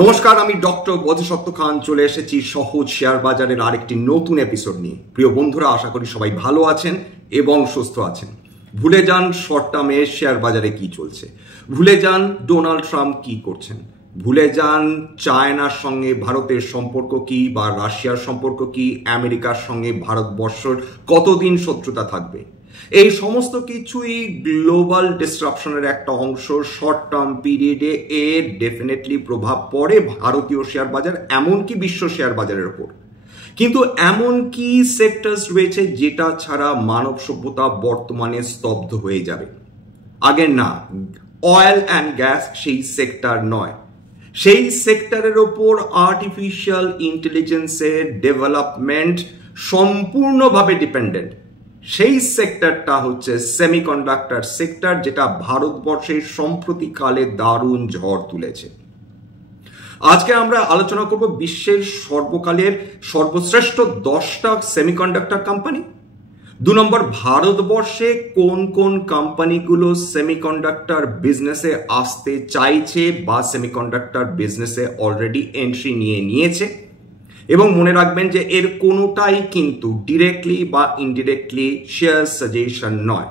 নমস্কার, আমি ডক্টর বোধিসত্ত্ব খান চলে এসেছি সহজ শেয়ার বাজারের আরেকটি নতুন এপিসোড নিয়ে। প্রিয় বন্ধুরা, আশা করি সবাই ভালো আছেন এবং সুস্থ আছেন। ভুলে যান শর্ট টার্মে শেয়ার বাজারে কি চলছে, ভুলে যান ডোনাল্ড ট্রাম্প কি করছেন, ভুলে যান চায়নার সঙ্গে ভারতের সম্পর্ক কি বা রাশিয়ার সম্পর্ক কি, আমেরিকার সঙ্গে ভারতবর্ষের কতদিন শত্রুতা থাকবে। এই সমস্ত কিছুই গ্লোবাল ডিসরাপশনের একটা অংশ। শর্ট টার্ম পিরিয়ডে এর ডেফিনেটলি প্রভাব পড়ে ভারতীয় শেয়ার বাজার, এমনকি বিশ্ব শেয়ার বাজারের ওপর। কিন্তু এমন কি সেক্টরস রয়েছে যেটা ছাড়া মানব সভ্যতা বর্তমানে স্তব্ধ হয়ে যাবে? আগে না, অয়েল অ্যান্ড গ্যাস সেই সেক্টর নয়। সেই সেক্টরের ওপর আর্টিফিশিয়াল ইন্টেলিজেন্সের ডেভেলপমেন্ট সম্পূর্ণভাবে ডিপেন্ডেন্ট। সেই সেক্টরটা হচ্ছে সেমিকন্ডাক্টর সেক্টর, যেটা ভারতবর্ষের সম্প্রতিকালে দারুণ ঝড় তুলেছে। আজকে আমরা আলোচনা করব বিশ্বের সর্বকালের সর্বশ্রেষ্ঠ 10টা সেমিকন্ডাক্টর কোম্পানি। 2 নম্বর, ভারতবর্ষে কোন কোন কোম্পানিগুলো সেমিকন্ডাক্টর বিজনেসে আসতে চাইছে বা সেমিকন্ডাক্টর বিজনেসে অলরেডি এন্ট্রি নিয়েছে। এবং মনে রাখবেন যে এর কোনোটাই কিন্তু ডিরেক্টলি বা ইনডিরেক্টলি শেয়ার সাজেশন নয়।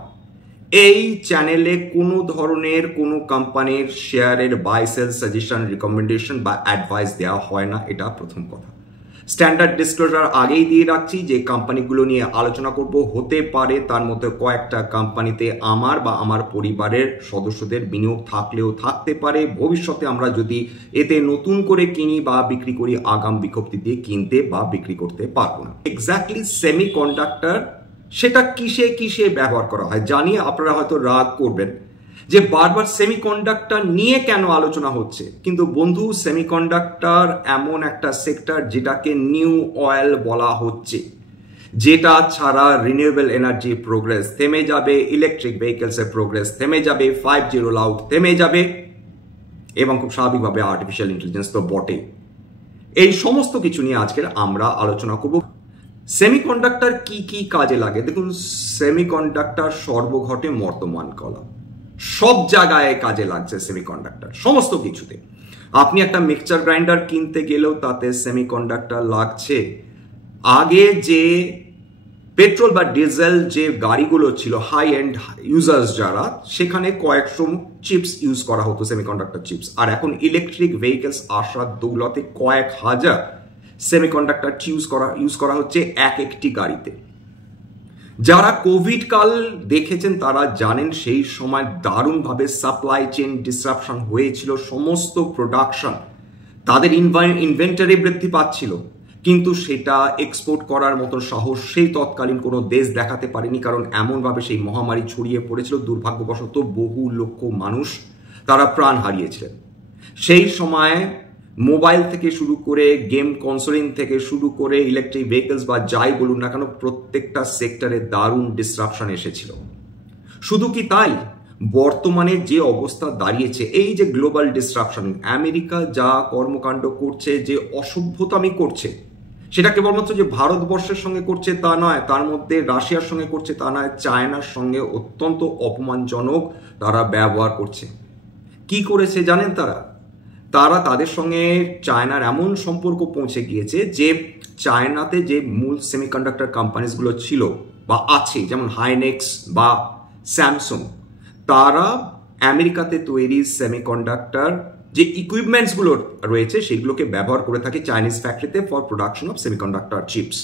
এই চ্যানেলে কোনো ধরনের কোনো কোম্পানির শেয়ারের বাই সেল সাজেশন, রিকমেন্ডেশন বা অ্যাডভাইস দেওয়া হয় না, এটা প্রথম কথা। স্ট্যান্ডার্ড ডিসক্লোজার আগেই দিয়ে রাখছি, যে কোম্পানিগুলো নিয়ে আলোচনা করব হতে পারে তার মধ্যে কয়েকটা কোম্পানিতে আমার বা আমার পরিবারের সদস্যদের বিনিয়োগ থাকলেও থাকতে পারে। ভবিষ্যতে আমরা যদি এতে নতুন করে কিনি বা বিক্রি করি, আগাম বিজ্ঞপ্তি দিয়ে কিনতে বা বিক্রি করতে পারবো না। এক্স্যাক্টলি সেমিকন্ডাক্টর সেটা কিসে কিসে ব্যবহার করা হয় জানিয়ে আপনারা হয়তো রাগ করবেন যে বারবার সেমিকন্ডাক্টর নিয়ে কেন আলোচনা হচ্ছে। কিন্তু বন্ধু, সেমিকন্ডাক্টর এমন একটা সেক্টর যেটাকে নিউ অয়েল বলা হচ্ছে, যেটা ছাড়া রিনিউয়েবল এনার্জি প্রোগ্রেস থেমে যাবে, ইলেকট্রিক ভেহিকলস এর প্রোগ্রেস থেমে যাবে, 5G রোল আউট থেমে যাবে এবং খুব স্বাভাবিকভাবে আর্টিফিশিয়াল ইন্টেলিজেন্স তো বটেই। এই সমস্ত কিছু নিয়ে আজকের আমরা আলোচনা করব। সেমিকন্ডাক্টর কি কি কাজে লাগে? দেখুন, সেমিকন্ডাক্টর সর্বঘটে মর্তমান কলা, সব জায়গায় কাজে লাগছে সেমিকন্ডাক্টর, সমস্ত কিছুতে। আপনি একটা মিক্সচার গ্রাইন্ডার কিনতে গেলেও তাতে সেমিকন্ডাক্টর লাগছে। আগে যে পেট্রোল বা ডিজেল যে গাড়িগুলো ছিল, হাই এন্ড ইউজার্স যারা, সেখানে কয়েকশো চিপস ইউজ করা হতো, সেমিকন্ডাক্টর চিপস। আর এখন ইলেকট্রিক ভেহিকলস আসার দৌলতে কয়েক হাজার সেমিকন্ডাক্টর ইউজ করা হচ্ছে একটি গাড়িতে। যারা কোভিড কাল দেখেছেন তারা জানেন সেই সময় দারুণভাবে সাপ্লাই চেইন ডিসরাপশন হয়েছিল। সমস্ত প্রোডাকশন, তাদের ইনভেন্টরি বৃদ্ধি পাচ্ছিল, কিন্তু সেটা এক্সপোর্ট করার মতো সাহস সেই তৎকালীন কোনো দেশ দেখাতে পারেনি, কারণ এমনভাবে সেই মহামারী ছড়িয়ে পড়েছিল। দুর্ভাগ্যবশত বহু লক্ষ মানুষ তারা প্রাণ হারিয়েছিলেন। সেই সময় মোবাইল থেকে শুরু করে গেম কনসোলিং থেকে শুরু করে ইলেকট্রিক ভেহিকলস বা যাই বলুন না কেন, প্রত্যেকটা সেক্টরে দারুণ ডিসরাপশন এসেছিল। শুধু কি তাই, বর্তমানে যে অবস্থা দাঁড়িয়েছে, এই যে গ্লোবাল ডিসরাপশন, আমেরিকা যা কর্মকাণ্ড করছে, যে অসভ্যতামি করছে, সেটা কেবলমাত্র যে ভারতবর্ষের সঙ্গে করছে তা নয়, তার মধ্যে রাশিয়ার সঙ্গে করছে তা নয়, চায়নার সঙ্গে অত্যন্ত অপমানজনক তারা ব্যবহার করছে। কি করেছে জানেন তারা তাদের সঙ্গে চায়নার এমন সম্পর্ক পৌঁছে গিয়েছে যে চায়নাতে যে মূল সেমিকন্ডাক্টর কোম্পানিজগুলো ছিল বা আছে, যেমন হাইনেক্স বা স্যামসুং, তারা আমেরিকাতে তৈরি সেমিকন্ডাক্টর যে ইকুইপমেন্টসগুলো রয়েছে সেগুলোকে ব্যবহার করে থাকে চাইনিজ ফ্যাক্টরিতে for production of semiconductor chips.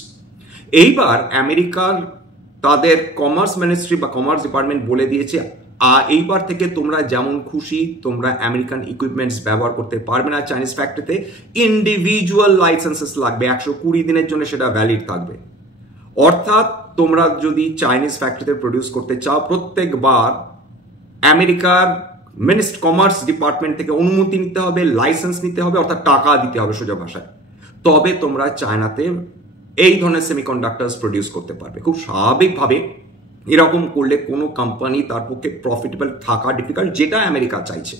এইবার আমেরিকার তাদের কমার্স মিনিস্ট্রি বা কমার্স ডিপার্টমেন্ট বলে দিয়েছে, এইবার থেকে তোমরা যেমন খুশি তোমরা আমেরিকান ইকুইপমেন্টস ব্যবহার করতে পারবে না চাইনিজ ফ্যাক্টরিতে। ইন্ডিভিজুয়াল লাইসেন্সেস লাগবে, 120 দিনের জন্য সেটা ভ্যালিড থাকবে। অর্থাৎ তোমরা যদি চাইনিজ ফ্যাক্টরিতে প্রডিউস করতে চাও, প্রত্যেকবার আমেরিকার কমার্স ডিপার্টমেন্ট থেকে অনুমতি নিতে হবে, লাইসেন্স নিতে হবে, অর্থাৎ টাকা দিতে হবে সোজা ভাষায়, তবে তোমরা চায়নাতে এই ধরনের সেমিকন্ডাক্টরস প্রডিউস করতে পারবে। খুব স্বাভাবিকভাবে এরকম করলে কোনো কোম্পানি তার পক্ষে প্রফিটেবল থাকা ডিফিকাল্ট, যেটা আমেরিকা চাইছে।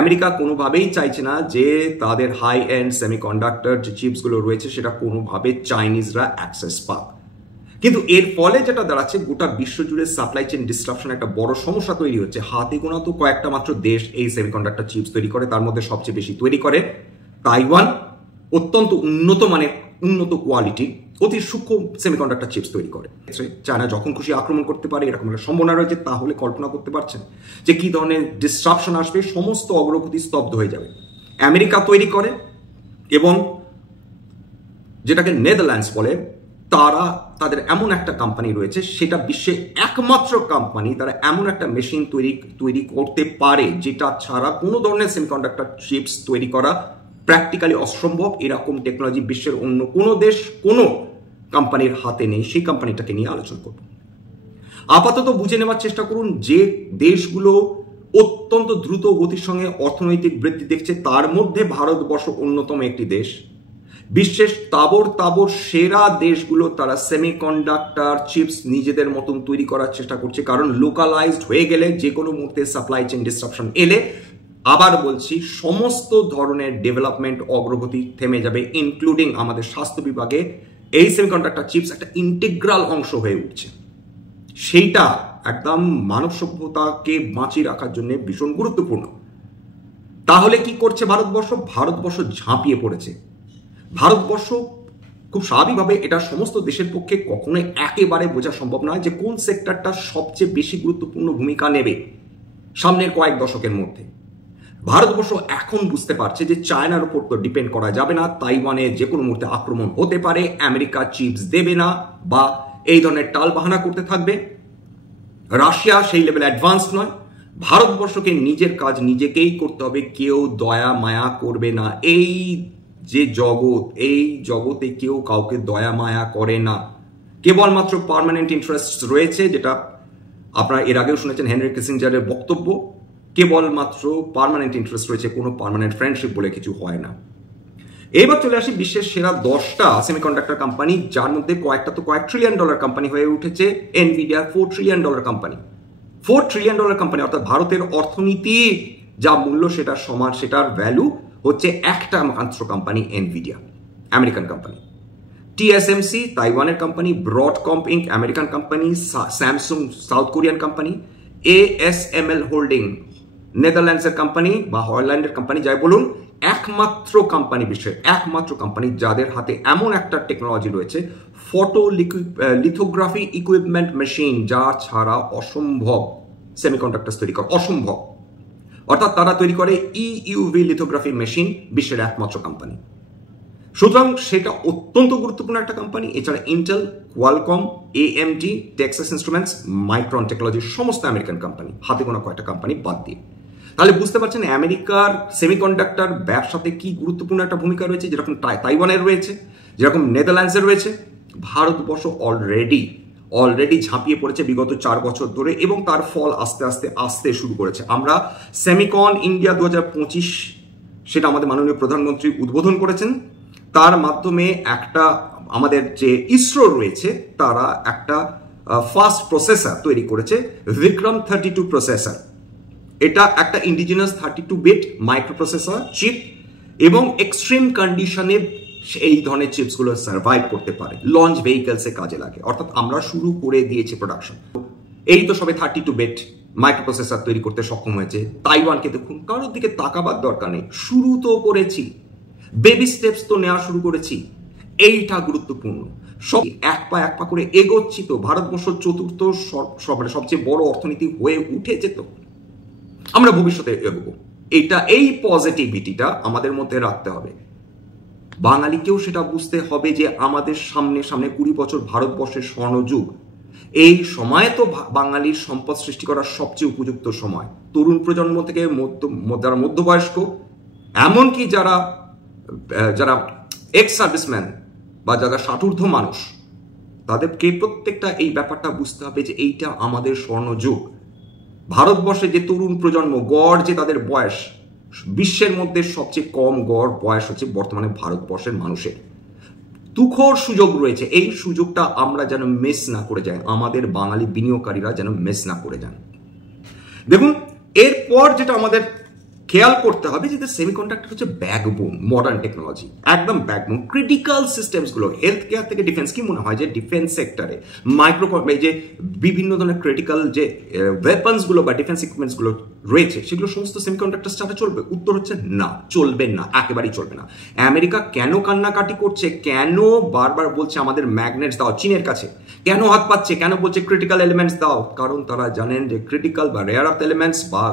আমেরিকা কোনোভাবেই চাইছে না যে তাদের হাই এন্ড সেমিকন্ডাক্টর যে চিপসগুলো রয়েছে সেটা কোনোভাবে চাইনিজরা অ্যাক্সেস পাক। কিন্তু এর ফলে যেটা দাঁড়াচ্ছে, গোটা বিশ্বজুড়ে সাপ্লাই চেইন ডিসরাপশন একটা বড় সমস্যা তৈরি হচ্ছে। হাতে গোনা তো কয়েকটা মাত্র দেশ এই সেমিকন্ডাক্টর চিপস তৈরি করে, তার মধ্যে সবচেয়ে বেশি তৈরি করে তাইওয়ান অত্যন্ত উন্নত মানের উন্নত কোয়ালিটি অতি সূক্ষ্ম সেমিকন্ডাক্টর চিপস তৈরি করে। চায়না যখন খুশি আক্রমণ করতে পারে এরকম একটা সম্ভাবনা রয়েছে। তাহলে কল্পনা করতে পারছেন যে কি ধরনের ডিসরাপশন আসবে, সমস্ত অগ্রগতি স্তব্ধ হয়ে যাবে। আমেরিকা তৈরি করে এবং যেটাকে নেদারল্যান্ডস বলে, তাদের এমন একটা কোম্পানি রয়েছে, সেটা বিশ্বে একমাত্র কোম্পানি, তারা এমন একটা মেশিন তৈরি করতে পারে যেটা ছাড়া কোনো ধরনের সেমিকন্ডাক্টর চিপস তৈরি করা প্র্যাকটিক্যালি অসম্ভব। এরকম টেকনোলজি বিশ্বের অন্য কোনো দেশ, কোনো কোম্পানির হাতে নেই। সেই কোম্পানিটাকে নিয়ে আলোচনা করব। আপাতত বুঝে নেওয়ার চেষ্টা করুন যে দেশগুলো অত্যন্ত দ্রুত গতির সঙ্গে অর্থনৈতিক বৃদ্ধি দেখছে, তার মধ্যে ভারতবর্ষ অন্যতম একটি দেশ। বিশ্বের তাবর সেরা দেশগুলো তারা সেমিকন্ডাক্টর চিপস নিজেদের মতন তৈরি করার চেষ্টা করছে, কারণ লোকালাইজড হয়ে গেলে যে কোনো মুহূর্তে সাপ্লাই চেইন ডিসরাপশন এলে, আবার বলছি, সমস্ত ধরনের ডেভেলপমেন্ট অগ্রগতি থেমে যাবে, ইনক্লুডিং আমাদের স্বাস্থ্য বিভাগে এই সেমিকন্ডাক্টর চিপস একটা ইন্টিগ্রাল অংশ হয়ে উঠছে। সেইটা একদম মানব সভ্যতাকে বাঁচিয়ে রাখার জন্য ভীষণ গুরুত্বপূর্ণ। তাহলে কি করছে ভারতবর্ষ ঝাঁপিয়ে পড়েছে। ভারতবর্ষ খুব স্বাভাবিকভাবে, এটা সমস্ত দেশের পক্ষে কখনোই একেবারে বোঝা সম্ভব নয় যে কোন সেক্টরটা সবচেয়ে বেশি গুরুত্বপূর্ণ ভূমিকা নেবে সামনের কয়েক দশকের মধ্যে। ভারতবর্ষ এখন বুঝতে পারছে যে চায়নার উপর তো ডিপেন্ড করা যাবে না, তাইওয়ানে যে কোনো মুহূর্তে আক্রমণ হতে পারে, আমেরিকা চিপস দেবে না বা এই ধরনের টাল বাহানা করতে থাকবে। রাশিয়া সেই লেভেল অ্যাডভান্স নয়। ভারতবর্ষকে নিজের কাজ নিজেকেই করতে হবে, কেউ দয়া মায়া করবে না। এই যে জগৎ, এই জগতে কেউ কাউকে দয়া মায়া করে না, কেবলমাত্র পার্মানেন্ট ইন্টারেস্ট রয়েছে, যেটা আপনারা এর আগেও শুনেছেন হেনরি কিসিঞ্জারের বক্তব্য। কেবলমাত্র পার্মানেন্ট ইন্টারেস্ট রয়েছে, কোনো পার্মানেন্ট ফ্রেন্ডশিপ বলে কিছু হয় না। এবার চলে আসি বিশ্বের সেরা 10টা সেমিকন্ডাক্টর কোম্পানি, যার মধ্যে কয়েকটা তো কয়েক ট্রিলিয়ন ডলার কোম্পানি হয়ে উঠেছে। Nvidia $4 trillion company, $4 trillion company, অর্থাৎ ভারতের অর্থনীতি যা মূল্য সেটার সমান, সেটার ভ্যালু হচ্ছে একটা মাত্র company, Nvidia, American company. TSMC তাইওয়ানের company, Broadcom Inc American company, Samsung South Korean company, ASML holding নেদারল্যান্ডসের কোম্পানি বা হল্যান্ডের কোম্পানি, যাই বলুন, একমাত্র কোম্পানি, বিশ্বের একমাত্র কোম্পানি যাদের হাতে এমন একটা টেকনোলজি রয়েছে, ফটো লিথোগ্রাফি ইকুইপমেন্ট মেশিন, যা ছাড়া অসম্ভব সেমিকন্ডাক্টর তৈরি করা, অসম্ভব। অর্থাৎ তারা তৈরি করে ইউভি লিথোগ্রাফি মেশিন, বিশ্বের একমাত্র কোম্পানি। সুতরাং সেটা অত্যন্ত গুরুত্বপূর্ণ একটা কোম্পানি। এছাড়া Intel, Qualcomm, AMD, Texas instruments, micron technology, সমস্ত আমেরিকান কোম্পানি, হাতে গোনা কয়েকটা কোম্পানি বাদ দিয়ে। তাহলে বুঝতে পারছেন আমেরিকার সেমিকন্ডাক্টর ব্যবসাতে কি গুরুত্বপূর্ণ একটা ভূমিকা রয়েছে, যেরকম তাইওয়ানের রয়েছে, যেরকম নেদারল্যান্ডসের রয়েছে। ভারতবর্ষ অলরেডি ঝাঁপিয়ে পড়েছে বিগত 4 বছর ধরে, এবং তার ফল আস্তে আস্তে আসতে শুরু করেছে। আমরা সেমিকন ইন্ডিয়া 2025, সেটা আমাদের মাননীয় প্রধানমন্ত্রী উদ্বোধন করেছেন। তার মাধ্যমে একটা আমাদের যে ইসরো রয়েছে, তারা একটা ফাস্ট প্রসেসর তৈরি করেছে, বিক্রম 32 প্রসেসর। এটা একটা ইন্ডিজিনাস 32-বিট মাইক্রো প্রসেসর চিপ, এবং এক্সট্রিম কন্ডিশনে এই ধরনের চিপসগুলো সার্ভাইভ করতে পারে, লঞ্চ ভেহিকলসে কাজে লাগে। অর্থাৎ আমরা শুরু করে দিয়েছি প্রোডাকশন। এই তো সবে 32-বিট মাইক্রো প্রসেসর তৈরি করতে সক্ষম হয়েছে। তাইওয়ানকে দেখুন, কারোর দিকে তাকাবার দরকার নেই, শুরু তো করেছি, বেবি স্টেপস তো নেওয়া শুরু করেছি। এইটা গুরুত্বপূর্ণ, সব এক পা করে এগোচ্ছি তো। ভারতবর্ষ চতুর্থ সবচেয়ে বড় অর্থনীতি হয়ে উঠেছে তো, আমরা ভবিষ্যতে এগোবো। এই পজিটিভিটিটা আমাদের মধ্যে রাখতে হবে। বাঙালিকেও সেটা বুঝতে হবে যে আমাদের সামনে 20 বছর ভারতবর্ষের স্বর্ণযুগ। এই সময় তো বাঙালির সম্পদ সৃষ্টি করার সবচেয়ে উপযুক্ত সময়। তরুণ প্রজন্ম থেকে যারা মধ্যবয়স্ক, এমনকি যারা এক্স সার্ভিসম্যান বা যারা 60 মানুষ, তাদেরকে প্রত্যেকটা এই ব্যাপারটা বুঝতে হবে যে এইটা আমাদের স্বর্ণযুগ। ভারতবর্ষে যে তরুণ প্রজন্ম, গড় যে তাদের বয়স, বিশ্বের মধ্যে সবচেয়ে কম গড় বয়স হচ্ছে বর্তমানে ভারতবর্ষের মানুষের। তুখোর সুযোগ রয়েছে, এই সুযোগটা আমরা যেন মিস না করে যাই, আমাদের বাঙালি বিনিয়োগকারীরা যেন মিস না করে যান। দেখুন, এরপর যেটা আমাদের খেয়াল করতে হবে যে সেমিকন্ডাক্টর হচ্ছে ব্যাকবোন মডার্ন টেকনোলজি, একদম ব্যাকবোন। ক্রিটিক্যাল সিস্টেমসগুলো হেলথ কেয়ার থেকে ডিফেন্স, কি মনে হয় যে ডিফেন্স সেক্টরে মাইক্রো এই যে বিভিন্ন ধরনের ক্রিটিক্যাল যে ওয়েপন্সগুলো বা ডিফেন্স ইকুইপমেন্টসগুলো রয়েছে সেগুলো সমস্ত সেমিকন্ডাক্টর ছাড়া চলবে? উত্তর হচ্ছে না, চলবে না, একেবারেই চলবে না। আমেরিকা কেন কান্নাকাটি করছে, কেন বারবার বলছে আমাদের ম্যাগনেটস দাও চীনের কাছে, কেন হাত পাচ্ছে, কেন বলছে ক্রিটিক্যাল এলিমেন্টস দাও? কারণ তারা জানেন যে ক্রিটিক্যাল বা রেয়ার আর্থ এলিমেন্টস বা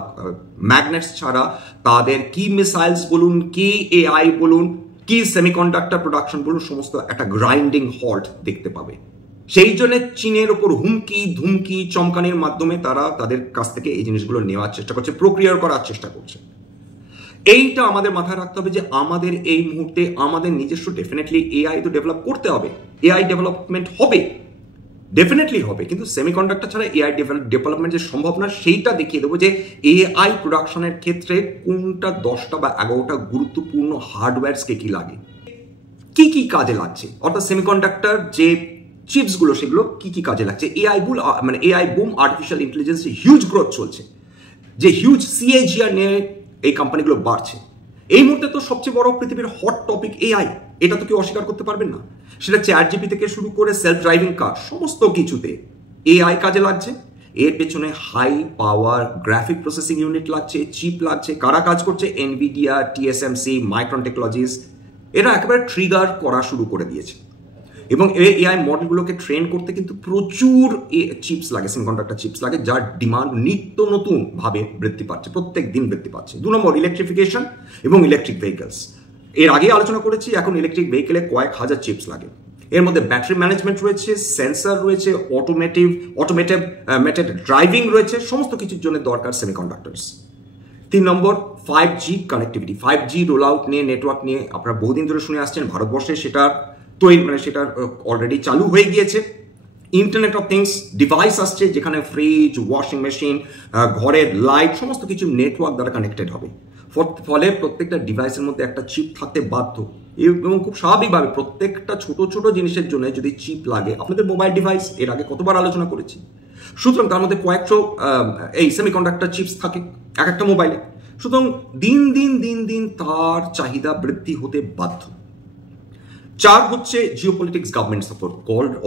ম্যাগনেটস ছাড়া তাদের কি মিসাইলস বলুন, কি এআই বলুন, কি সেমিকন্ডাক্টর প্রোডাকশন বলুন, সমস্ত একটা গ্রাইন্ডিং হল্ট দেখতে পাবে। সেই জন্য চীনের ওপর হুমকি ধুমকি চমকানির মাধ্যমে তারা তাদের কাছ থেকে এই জিনিসগুলো নেওয়ার চেষ্টা করছে, প্রক্রিয়া করার চেষ্টা করছে। এইটা আমাদের মাথায় রাখতে হবে যে আমাদের এই মুহূর্তে আমাদের নিজস্ব ডেফিনেটলি এআই তো ডেভেলপ করতে হবে, এআই ডেভেলপমেন্ট হবে, ডেফিনেটলি হবে, কিন্তু সেমিকন্ডাক্টর ছাড়া এআই ডেভেলপমেন্ট যে সম্ভব না সেইটা দেখিয়ে দেবো যে এআই প্রোডাকশনের ক্ষেত্রে কোনটা 10টা বা 11টা গুরুত্বপূর্ণ হার্ডওয়্যারসকে কি লাগে, কি কি কাজে লাগছে, অর্থাৎ সেমিকন্ডাক্টর যে চিপসগুলো সেগুলো কি কি কাজে লাগছে। AI broom, artificial intelligence huge growth চলছে, যে হিউজ সিএজিআর নিয়ে এই কোম্পানিগুলো বাড়ছে। এই মুহূর্তে তো সবচেয়ে বড় পৃথিবীর হট টপিক এআই, এটা তো কেউ অস্বীকার করতে পারবেন না। সেটা চ্যাটজিপি থেকে শুরু করে সেলফ ড্রাইভিং কার, সমস্ত কিছুতে এআই কাজে লাগছে। এর পেছনে high power graphic processing unit লাগছে, চিপ লাগছে। কারা কাজ করছে? এনভিডিয়া, টিএসএমসি, মাইক্রন টেকনোলজিস, এরা একেবারে ট্রিগার করা শুরু করে দিয়েছে। এবং এই এআই মডেলগুলোকে ট্রেন করতে কিন্তু প্রচুর চিপস লাগে, সেমিকন্ডাক্টর চিপস লাগে, যার ডিমান্ড নিত্য নতুন ভাবে বৃদ্ধি পাচ্ছে, প্রত্যেক দিন বৃদ্ধি পাচ্ছে। 2 নম্বর ইলেকট্রিফিকেশন এবং ইলেকট্রিক ভেহিকলস। এর আগে আলোচনা করেছি, এখন ইলেকট্রিক ভেহিকেলে কয়েক হাজার চিপস লাগে। এর মধ্যে ব্যাটারি ম্যানেজমেন্ট রয়েছে, সেন্সর রয়েছে, অটোমেটেড ড্রাইভিং রয়েছে, সমস্ত কিছুর জন্য দরকার সেমিকন্ডাক্টরস। 3 নম্বর 5G connectivity. 5G roll out নিয়ে, নেটওয়ার্ক নিয়ে আপনারা বহুদিন ধরে শুনে আসছেন। ভারতবর্ষে সেটা সেটা অলরেডি চালু হয়ে গিয়েছে। ইন্টারনেট অফ থিংস ডিভাইস আসছে, যেখানে ফ্রিজ, ওয়াশিং মেশিন, ঘরের লাইট, সমস্ত কিছু নেটওয়ার্ক দ্বারা কানেক্টেড হবে। ফলে প্রত্যেকটা ডিভাইসের মধ্যে একটা চিপ থাকতে বাধ্য, এবং খুব স্বাভাবিকভাবে প্রত্যেকটা ছোট ছোট জিনিসের জন্য যদি চিপ লাগে, আপনাদের মোবাইল ডিভাইস এর আগে কতবার আলোচনা করেছি। সুতরাং তার মধ্যে কয়েকশো এই সেমিকন্ডাক্টর চিপস থাকে এক একটা মোবাইলে। সুতরাং দিন দিন দিন দিন তার চাহিদা বৃদ্ধি হতে বাধ্য। 4 হচ্ছে জিওপলিটিক্স, গভর্নমেন্ট সাপোর্ট।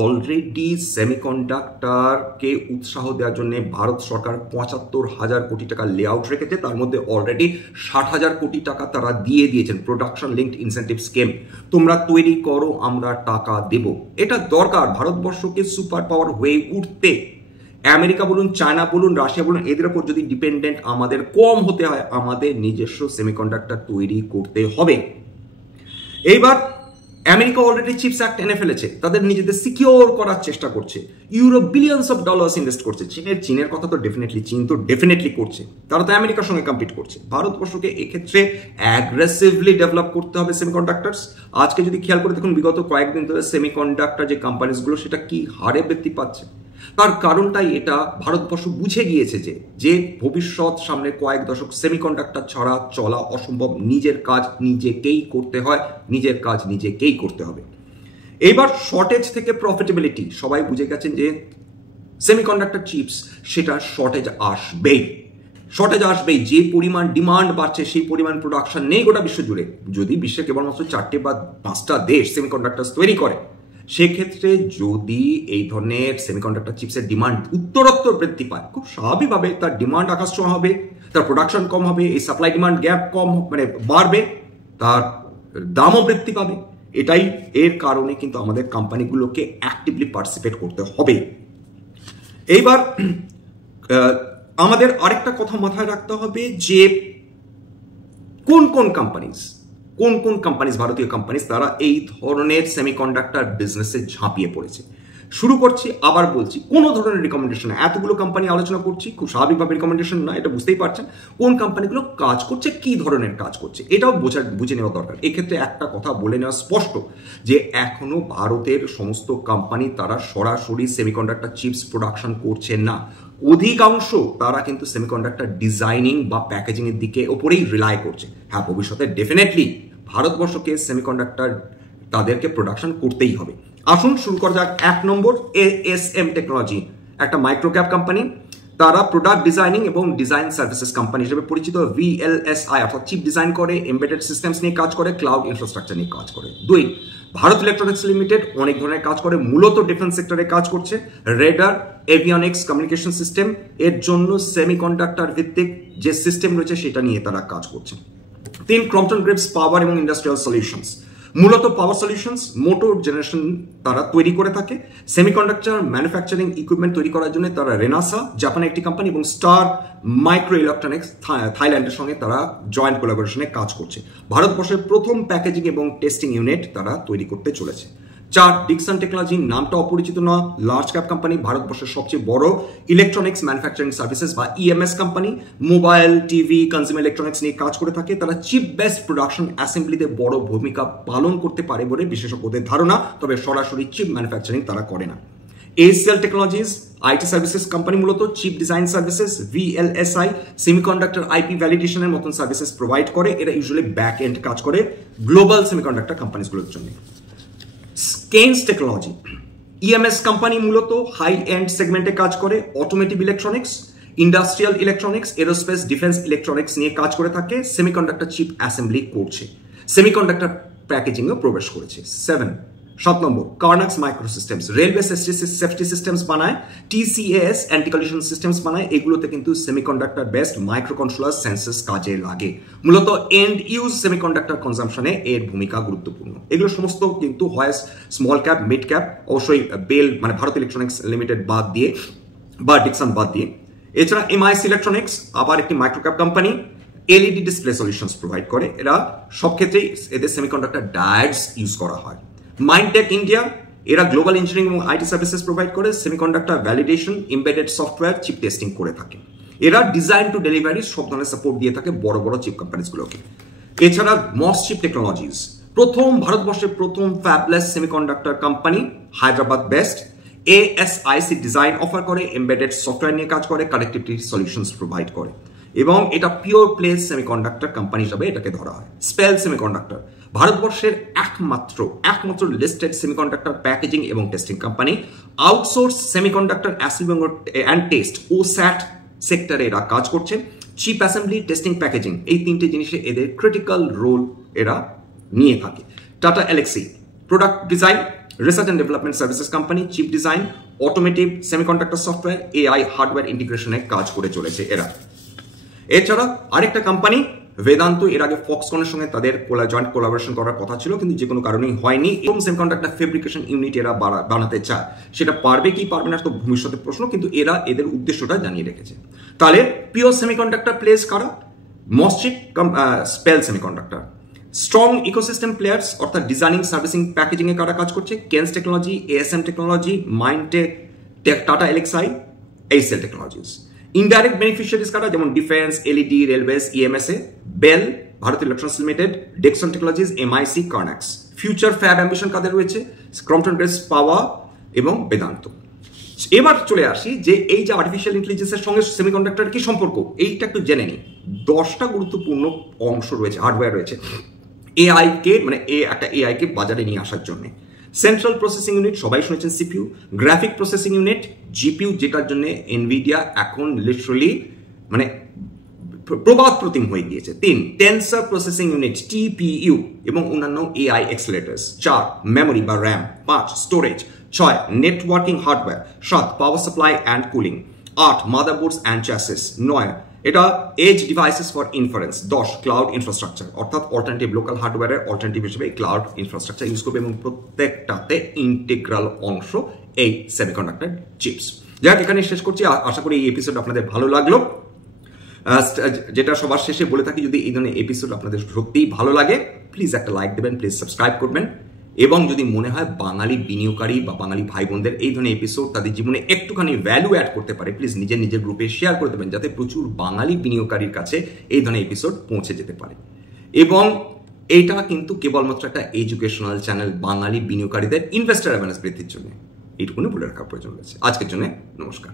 অলরেডি সেমিকন্ডাক্টরকে উৎসাহ দেওয়ার জন্য ভারত সরকার 75,000 কোটি টাকা লে আউট রেখেছে। তার মধ্যে অলরেডি 60,000 কোটি টাকা তারা দিয়ে দিয়েছেন প্রোডাকশন লিঙ্কড ইনসেন্টিভ স্কিম। তোমরা তৈরি করো, আমরা টাকা দেব। এটা দরকার ভারতবর্ষকে সুপার পাওয়ার হয়ে উঠতে। আমেরিকা বলুন, চায়না বলুন, রাশিয়া বলুন, এদের উপর যদি ডিপেন্ডেন্ট আমাদের কম হতে হয়, আমাদের নিজস্ব সেমিকন্ডাক্টর তৈরি করতে হবে। এইবার আমেরিকা অলরেডি চিপস অ্যাক্ট এনে ফেলেছে, তাদের নিজেদের সিকিউর করার চেষ্টা করছে। Europe billions of dollars invest করছে। চীনের কথা তো ডেফিনেটলি করছে, তারা তো আমেরিকার সঙ্গে কম্পিট করছে। ভারতবর্ষকে এক্ষেত্রে অ্যাগ্রেসিভলি ডেভেলপ করতে হবে সেমিকন্ডাক্টরস। আজকে যদি খেয়াল করে দেখুন, বিগত কয়েকদিন ধরে সেমিকন্ডাক্টর যে কোম্পানিসগুলো সেটা কি হারে বৃদ্ধি পাচ্ছে। তার কারণটাই এটা, ভারতবর্ষ বুঝে গিয়েছে যে ভবিষ্যৎ সামনে কয়েক দশক সেমিকন্ডাক্টর ছাড়া চলা অসম্ভব। নিজের কাজ নিজেকেই করতে হয়, নিজের কাজ নিজেকেই করতে হবে। এইবার শর্টেজ থেকে প্রফিটেবিলিটি, সবাই বুঝে গেছেন যে সেমিকন্ডাক্টর চিপস সেটা শর্টেজ আসবেই। যে পরিমাণ ডিমান্ড বাড়ছে সেই পরিমাণ প্রোডাকশন নেই গোটা বিশ্ব জুড়ে। যদি বিশ্বে কেবলমাত্র 4টে বা 5টা দেশ সেমিকন্ডাক্টর তৈরি করে, সেক্ষেত্রে যদি এই ধরনের সেমিকন্ডাক্টর চিপসের ডিমান্ড উত্তরোত্তর বৃদ্ধি পায়, খুব স্বাভাবিকভাবে তার ডিমান্ড আকাশছোঁয়া হবে, তার প্রোডাকশন কম হবে, এই সাপ্লাই ডিমান্ড গ্যাপ বাড়বে, তার দামও বৃদ্ধি পাবে। এটাই এর কারণে কিন্তু আমাদের কোম্পানিগুলোকে অ্যাক্টিভলি পার্টিসিপেট করতে হবে। এইবার আমাদের আরেকটা কথা মাথায় রাখতে হবে যে কোন কোম্পানিজ ভারতীয় কোম্পানিজ তারা এই ধরনের সেমিকন্ডাক্টর বিজনেসে ঝাঁপিয়ে পড়েছে। শুরু করছি, আবার বলছি, কোনো ধরনের রিকমেন্ডেশন না। এতগুলো কোম্পানি আলোচনা করছি, খুব স্বাভাবিকভাবে রিকমেন্ডেশন না, এটা বুঝতেই পারছেন কোন কোম্পানিগুলো কাজ করছে, কি ধরনের কাজ করছে, এটাও বুঝে নেওয়া দরকার। এক্ষেত্রে একটা কথা বলে নেওয়া স্পষ্ট যে এখনো ভারতের সমস্ত কোম্পানি তারা সরাসরি সেমিকন্ডাক্টর চিপস প্রোডাকশন করছে না। অধিকাংশ তারা কিন্তু সেমিকন্ডাক্টর ডিজাইনিং বা প্যাকেজিং এর দিকে ওপরেই রিলাই করছে। হ্যাঁ, ভবিষ্যতে ডেফিনেটলি ভারতবর্ষকে সেমিকন্ডাক্টর তাদেরকে প্রোডাকশন করতেই হবে। আসুন শুরু করা যাক। 1 নম্বর ASM টেকনোলজি, একটা মাইক্রোক্যাপ কোম্পানি। তারা প্রোডাক্ট ডিজাইনিং এবং ডিজাইন সার্ভিসেস কোম্পানি হিসেবে পরিচিত। VLSI অর্থাৎ চিপ ডিজাইন করে, এমবেডেড সিস্টেমস নিয়ে কাজ করে, ক্লাউড ইনফ্রাস্ট্রাকচার নিয়ে কাজ করে। 2, ভারত ইলেকট্রনিক্স লিমিটেড অনেক ধরনের কাজ করে, মূলত ডিফেন্স সেক্টরে কাজ করছে। রেডার, এভিয়নিক্স, কমিউনিকেশন সিস্টেম এর জন্য সেমিকন্ডাক্টর ভিত্তিক যে সিস্টেম রয়েছে সেটা নিয়ে তারা কাজ করছে। 3, ক্রম্পটন গ্রিভস পাওয়ার এবং ইন্ডাস্ট্রিয়াল সলিউশনস, মূলত পাওয়ার সলিউশনস, মোটর জেনারেশন তারা তৈরি করে থাকে। সেমিকন্ডাক্টর ম্যানুফ্যাকচারিং ইকুইপমেন্ট তৈরি করার জন্য তারা রেনাসা জাপানের একটি কোম্পানি এবং স্টার মাইক্রো ইলেকট্রনিক্স থাইল্যান্ডের সঙ্গে তারা জয়েন্ট কোলাবোরেশনে কাজ করছে। ভারতবর্ষের প্রথম প্যাকেজিং এবং টেস্টিং ইউনিট তারা তৈরি করতে চলেছে। 4, ডিকসন টেকনোলজি, নামটা অপরিচিত না, লার্জ ক্যাপ কোম্পানি, ভারতবর্ষের সবচেয়ে বড় ইলেকট্রনিক্স ম্যানুফ্যাকচারিং সার্ভিসেস বা EMS company, mobile, TV, consumer electronics নিয়ে কাজ করে থাকে। তারা চিপ বেসড প্রোডাকশন অ্যাসেম্বলিতে বড় ভূমিকা পালন করতে পারে বলে বিশেষজ্ঞদের ধারণা, তবে সরাসরি চিপ ম্যানুফ্যাকচারিং তারা করে না। ACL technologies, IT services company, মূলত chip design services. VLSI, semiconductor IP ভ্যালিডেশনের মতন সার্ভিসেস প্রোভাইড করে, এরা ইউজুয়ালি ব্যাক এন্ড কাজ করে গ্লোবাল সেমিকন্ডাক্টর কোম্পানিগুলোর জন্য। কেইন্স টেকনোলজি, EMS কোম্পানি, মূলত হাই এন্ড সেগমেন্টে কাজ করে, automotive electronics, industrial electronics, aerospace, defence electronics নিয়ে কাজ করে থাকে, সেমিকন্ডাক্টর চিপ অ্যাসেম্বলি করছে, সেমিকন্ডাক্টর প্যাকেজিংয়ে প্রবেশ করেছে। 7 number, Kernex micro systems, railway safety systems বানায়, TCAS অ্যান্টি কলিশন সিস্টেমস বানায়, এগুলোতে কিন্তু semiconductor based micro controller sensors কাজে লাগে। মূলত এন্ড ইউজ সেমিকন্ডাক্টর কনজাম্পশনে এর ভূমিকা গুরুত্বপূর্ণ। এগুলো সমস্ত কিন্তু হয় স্মল ক্যাপ, মিড ক্যাপ, অবশ্যই বেল মানে ভারত ইলেকট্রনিক্স লিমিটেড বাদ দিয়ে বা ডিকসন বাদ দিয়ে। এছাড়া MIC ইলেকট্রনিক্স আবার একটি microcap company, LED display solutions provide করে, এরা সব ক্ষেত্রেই এদের সেমিকন্ডাক্টর ডায়োডস ইউজ করা হয়। মাইন্ডটেক ইন্ডিয়া, এরা গ্লোবাল ইঞ্জিনিয়ারিং এবং IT সার্ভিসেস প্রোভাইড করে, semiconductor validation, embedded software, chip testing করে থাকে। এরা ডিজাইন টু ডেলিভারি সব ধরনের সাপোর্ট দিয়ে থাকে বড় বড় চিপ কোম্পানিগুলোকে। এছাড়া মস চিপ টেকনোলজিস, ভারতবর্ষের প্রথম fabless semiconductor company, Hyderabad based. ASIC design offer করে, এমবেডেড সফটওয়্যার নিয়ে কাজ করে, কানেক্টিভিটি সলিউশনস প্রোভাইড করে এবং এটা পিওর প্লে সেমিকন্ডাক্টর কোম্পানি হিসাবে এটাকে ধরা হয়। স্পেল সেমিকন্ডাক্টর, ভারতবর্ষের একমাত্র লিস্টেড সেমিকন্ডাক্টর প্যাকেজিং এবং testing company. Outsource semiconductor assembly and test OSAT সেক্টরে এরা কাজ করছে। চিপ অ্যাসেম্বলি, টেস্টিং, প্যাকেজিং এই তিনটে জিনিসে এদের ক্রিটিক্যাল রোল এরা নিয়ে থাকে। Tata Elxsi, product design, research and development services company, chip design, automotive, semiconductor software, AI hardware ইন্টিগ্রেশনে কাজ করে চলেছে এরা। এছাড়া আরেকটা কোম্পানি বেদান্ত, এর আগে ফক্সকনের সঙ্গে তাদের জয়েন্ট কোলাবোরেশন করার কথা ছিল কিন্তু যে কোনো কারণেই হয়নি, এবং সেমিকন্ডাক্টর ফেব্রিকেশন ইউনিট এরা বানাতে চায়, সেটা পারবে কি পারবে না তো ভবিষ্যতের প্রশ্ন, কিন্তু এরা এদের উদ্দেশ্যটা জানিয়ে রেখেছে। তাহলে পিওর সেমিকন্ডাক্টর প্লেস কারা? MosChip, Spel semiconductor. Strong ecosystem players অর্থাৎ ডিজাইনিং, সার্ভিসিং, প্যাকেজিং এ কারা কাজ করছে? Kaynes technology, ASM technology, Mindteck, Tata Elxsi, ACL technologies. Indirect beneficiaries কারা? যেমন ডিফেন্স, LED, রেলওয়েজ, EMS এ BEL, Bharat electronics limited, Dixon technologies, MIC, Kernex. Future fab ambition কাদের রয়েছে? ক্রম্পটন গ্রিভস পাওয়ার এবং বেদান্ত। এবার চলে আসি যে এই যে আর্টিফিশিয়াল ইন্টেলিজেন্সের সঙ্গে সেমিকন্ডাক্টর কি সম্পর্ক, এইটা একটু জেনে নিই। 10টা গুরুত্বপূর্ণ অংশ রয়েছে, হার্ডওয়্যার রয়েছে AI কে একটা AI কে বাজারে নিয়ে আসার জন্য। সেন্ট্রাল প্রসেসিং ইউনিট, সবাই শুনেছেন CPU। Graphic processing unit, GPU, যেটার জন্য এনভিডিয়া এখন লিটারালি মানে প্রবাদ প্রতিম হয়ে গিয়েছে। 3, টেন্সর প্রসেসিং ইউনিট, TPU এবং অন্যান্য AI এক্সেলেটরস। 4, মেমোরি বা RAM। 5, storage. 6, networking hardware. 7, power supply and cooling. 8, motherboards and chassis. 9, এটা edge devices for inference. 10, cloud infrastructure অর্থাৎ অল্টারনেটিভ লোকাল হার্ডওয়্যারের অল্টারনেটিভ হিসেবে ক্লাউড ইনফ্রাস্ট্রাকচার ইউজ করবে এবং প্রত্যেকটাতে ইন্টিগ্রাল অংশ এই সেমিকন্ডাক্টর চিপস। যাক, এখানে শেষ করছি। আশা করি এই এপিসোড আপনাদের ভালো লাগলো। যেটা সবার শেষে বলে থাকি, যদি এই ধরনের এপিসোড আপনাদের সত্যিই ভালো লাগে প্লিজ একটা লাইক দেবেন, প্লিজ সাবস্ক্রাইব করবেন, এবং যদি মনে হয় বাঙালি বিনিয়োগকারী বা বাঙালি ভাই বোনদের এই ধরনের এপিসোড তাদের জীবনে একটুখানি ভ্যালু অ্যাড করতে পারে, প্লিজ নিজের গ্রুপে শেয়ার করে দেবেন যাতে প্রচুর বাঙালি বিনিয়োগকারীর কাছে এই ধরনের এপিসোড পৌঁছে যেতে পারে। এবং এইটা কিন্তু কেবলমাত্র একটা এডুকেশনাল চ্যানেল বাঙালি বিনিয়োগকারীদের ইনভেস্টার অ্যাওয়ারনেস বৃদ্ধির জন্য, এইটুকুনি বলে রাখার প্রয়োজন রয়েছে। আজকের জন্য নমস্কার।